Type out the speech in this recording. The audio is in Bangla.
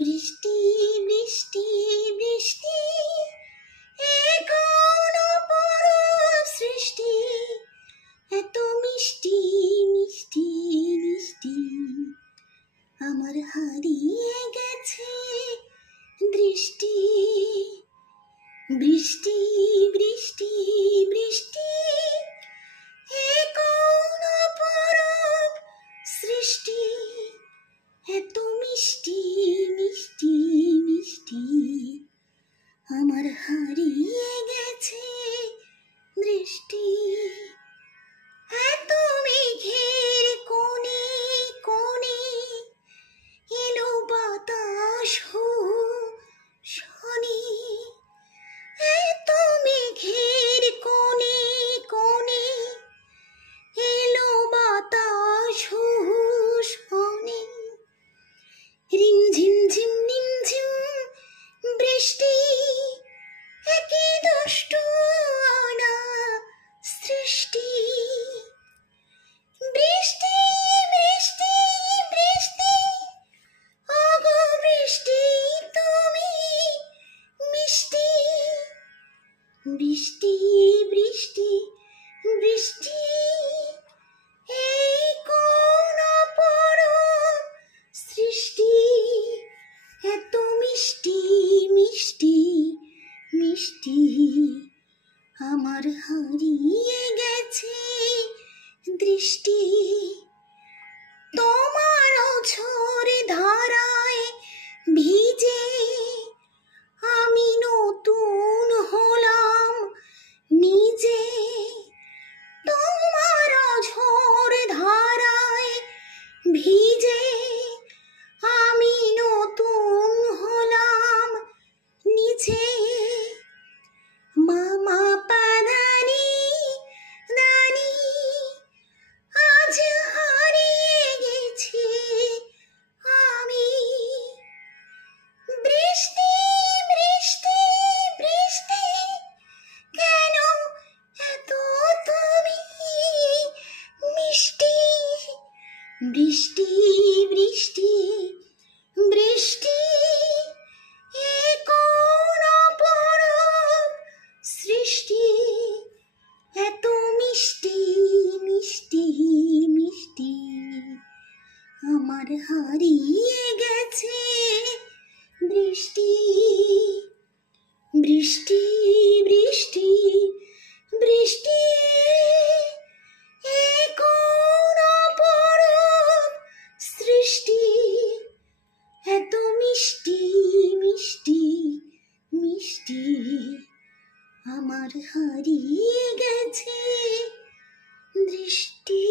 বৃষ্টি বৃষ্টি বৃষ্টি এ কোন অপরূপ সৃষ্টি, এত মিষ্টি মিষ্টি মিষ্টি আমার হারিয়ে গেছে দৃষ্টি। বৃষ্টি বৃষ্টি বৃষ্টি এ কোন অপরূপ সৃষ্টি, এত মিষ্টি মিষ্টি মিষ্টি আমার হারিয়ে গেছে দৃষ্টি। এত মেঘের কোণে কোণে এলো বাতাস শনি, এত মেঘের কোণে কোণে এলো বাতাস শনি। রিমঝিম ঝিম নিমঝিম বৃষ্টি, একই দুষ্টু আনা সৃষ্টি। বৃষ্টি বৃষ্টি বৃষ্টি ওগো বৃষ্টি তুমি মিষ্টি। বৃষ্টি বৃষ্টি বৃষ্টি এই কোন অপরূপ সৃষ্টি, এত মিষ্টি মিষ্টি মিষ্টি আমার হারিয়ে গেছে দৃষ্টি। তোমার ঝরে ধারায় ভিজে আমি নতুন হলাম নিজে। তোমার ঝরে ধারায় ভিজে আমি নতুন হলাম নিজে। মামা পাদানি দানি আজ হারিয়ে গেছি আমি। বৃষ্টি বৃষ্টি বৃষ্টি কেন এত তুমি মিষ্টি। বৃষ্টি বৃষ্টি বৃষ্টি এ কোন অপরূপ সৃষ্টি, এত মিষ্টি মিষ্টি মিষ্টি আমার হারিয়ে গেছে দৃষ্টি। বৃষ্টি বৃষ্টি বৃষ্টি এ কোন অপরূপ সৃষ্টি, এত মিষ্টি মিষ্টি মিষ্টি আমার হারিয়ে গেছে দৃষ্টি।